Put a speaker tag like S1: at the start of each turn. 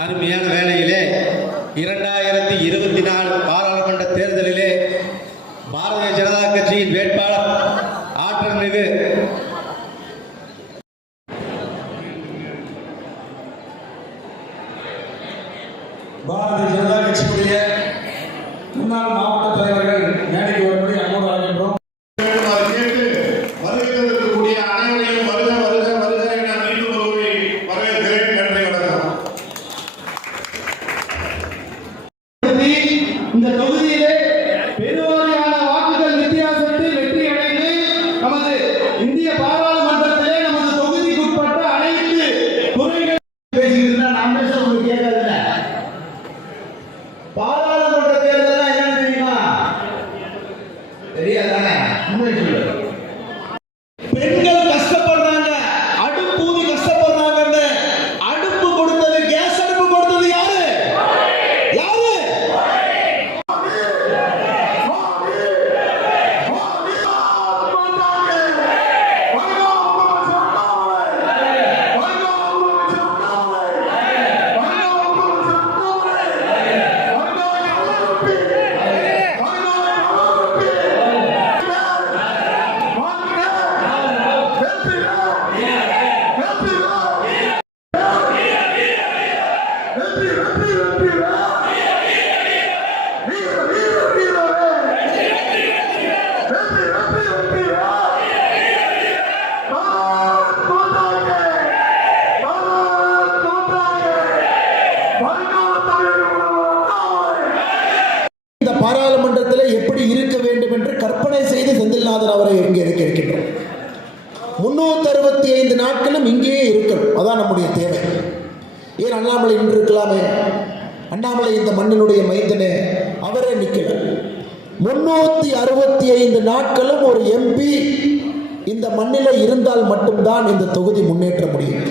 S1: அருமையான வேளையிலே இரண்டாயிரத்தி இருபத்தி நாலு பாராளுமன்ற தேர்தலிலே பாரதிய ஜனதா கட்சியின் வேட்பாளர் ஆற்றல் மிகு
S2: பாரதிய ஜனதா கட்சியுடைய முன்னாள்
S3: இந்த தொகுதியிலே
S4: பாராளுமன்றத்தில் எப்படி இருக்க வேண்டும் என்று கற்பனை செய்து செந்தில்நாதன் அவரை இங்கே இருக்க இருக்கின்றோம் முன்னூத்தி அறுபத்தி ஐந்து நாட்களும் இங்கேயே இருக்கணும். அதான் நம்முடைய தேவை. ஏன் அண்ணாமலை நின்று இருக்கலாமே அண்ணாமலை இந்த மண்ணினுடைய மைந்தனே அவரே நிக்கல. முன்னூத்தி அறுபத்தி ஐந்து நாட்களும் ஒரு எம்பி இந்த மண்ணில் இருந்தால் மட்டும்தான் இந்த தொகுதி முன்னேற்ற முடியும்.